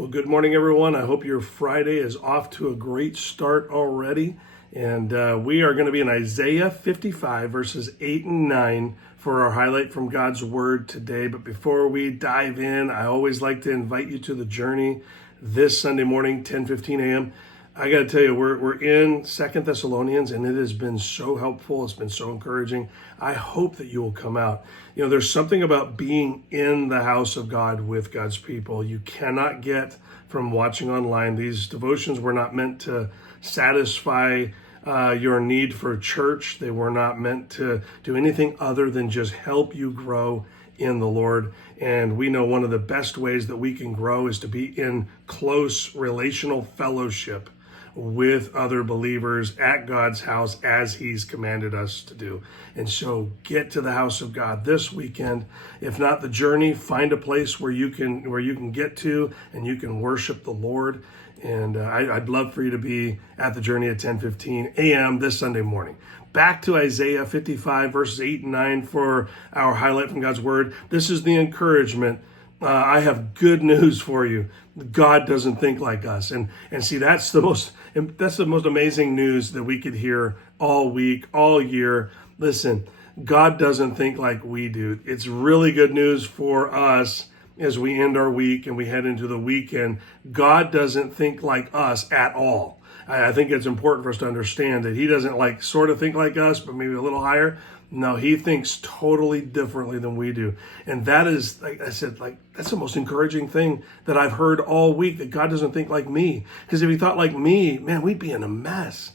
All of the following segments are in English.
Well, good morning, everyone. I hope your Friday is off to a great start already. And we are going to be in Isaiah 55, verses 8 and 9 for our highlight from God's Word today. But before we dive in, I always like to invite you to the journey this Sunday morning, 10:15 a.m. I got to tell you, we're in 2 Thessalonians, and it has been so helpful. It's been so encouraging. I hope that you will come out. You know, there's something about being in the house of God with God's people you cannot get from watching online. These devotions were not meant to satisfy your need for church. They were not meant to do anything other than just help you grow in the Lord. And we know one of the best ways that we can grow is to be in close relational fellowship with other believers at God's house as He's commanded us to do. And so get to the house of God this weekend. If not the journey, find a place where you can get to and you can worship the Lord. And I'd love for you to be at the journey at 10:15 a.m. this Sunday morning. Back to Isaiah 55, verses 8 and 9 for our highlight from God's Word. This is the encouragement. I have good news for you. God doesn't think like us. And see, that's the most amazing news that we could hear all week, all year. Listen, God doesn't think like we do. It's really good news for us as we end our week and we head into the weekend. God doesn't think like us at all. I think it's important for us to understand that He doesn't sort of think like us, but maybe a little higher. No, He thinks totally differently than we do. And that is, like I said, that's the most encouraging thing that I've heard all week, that God doesn't think like me. Because if He thought like me, man, we'd be in a mess.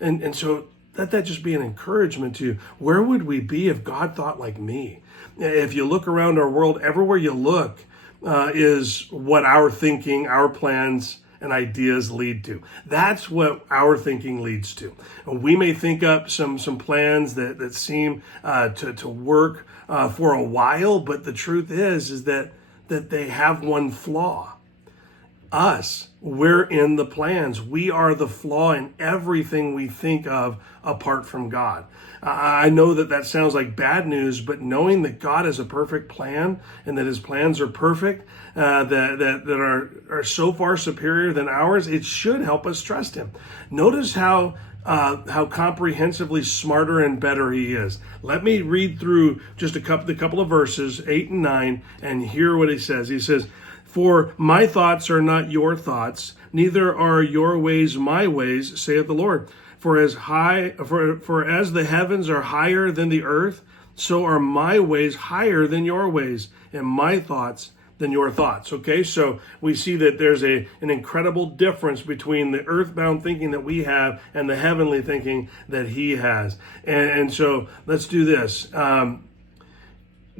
And so let that just be an encouragement to you. Where would we be if God thought like me? If you look around our world, everywhere you look is what our thinking, our plans, and ideas lead to. That's what our thinking leads to. We may think up some plans that seem to work for a while, but the truth is that they have one flaw. Us, we're in the plans. We are the flaw in everything we think of apart from God. I know that sounds like bad news, but knowing that God has a perfect plan and that His plans are perfect, that are so far superior than ours, it should help us trust Him. Notice how comprehensively smarter and better He is. Let me read through just the couple of verses, 8 and 9, and hear what He says. He says, "For my thoughts are not your thoughts, neither are your ways my ways, saith the Lord. For as the heavens are higher than the earth, so are my ways higher than your ways, and my thoughts than your thoughts." Okay, so we see that there's an incredible difference between the earthbound thinking that we have and the heavenly thinking that He has. And so let's do this.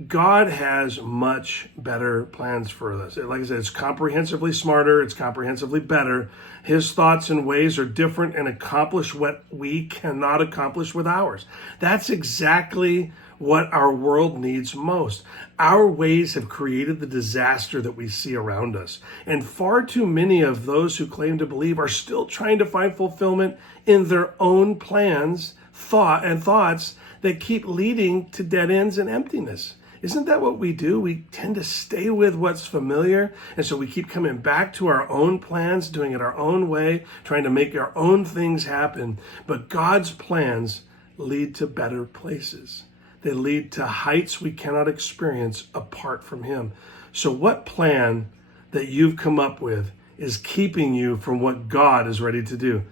God has much better plans for us. Like I said, it's comprehensively smarter. It's comprehensively better. His thoughts and ways are different and accomplish what we cannot accomplish with ours. That's exactly what our world needs most. Our ways have created the disaster that we see around us. And far too many of those who claim to believe are still trying to find fulfillment in their own plans, thoughts that keep leading to dead ends and emptiness. Isn't that what we do? We tend to stay with what's familiar. And so we keep coming back to our own plans, doing it our own way, trying to make our own things happen. But God's plans lead to better places. They lead to heights we cannot experience apart from Him. So what plan that you've come up with is keeping you from what God is ready to do?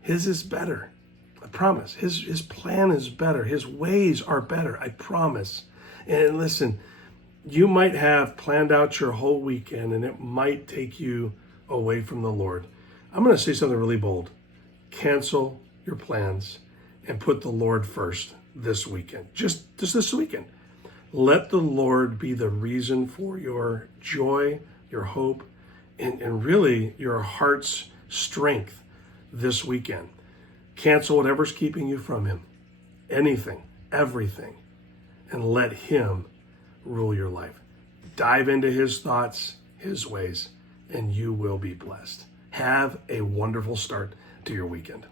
His is better. I promise. His plan is better. His ways are better. I promise. And listen, you might have planned out your whole weekend and it might take you away from the Lord. I'm going to say something really bold. Cancel your plans and put the Lord first this weekend. Just this weekend. Let the Lord be the reason for your joy, your hope, and really your heart's strength this weekend. Cancel whatever's keeping you from Him. Anything, everything. And let Him rule your life. Dive into His thoughts, His ways, and you will be blessed. Have a wonderful start to your weekend.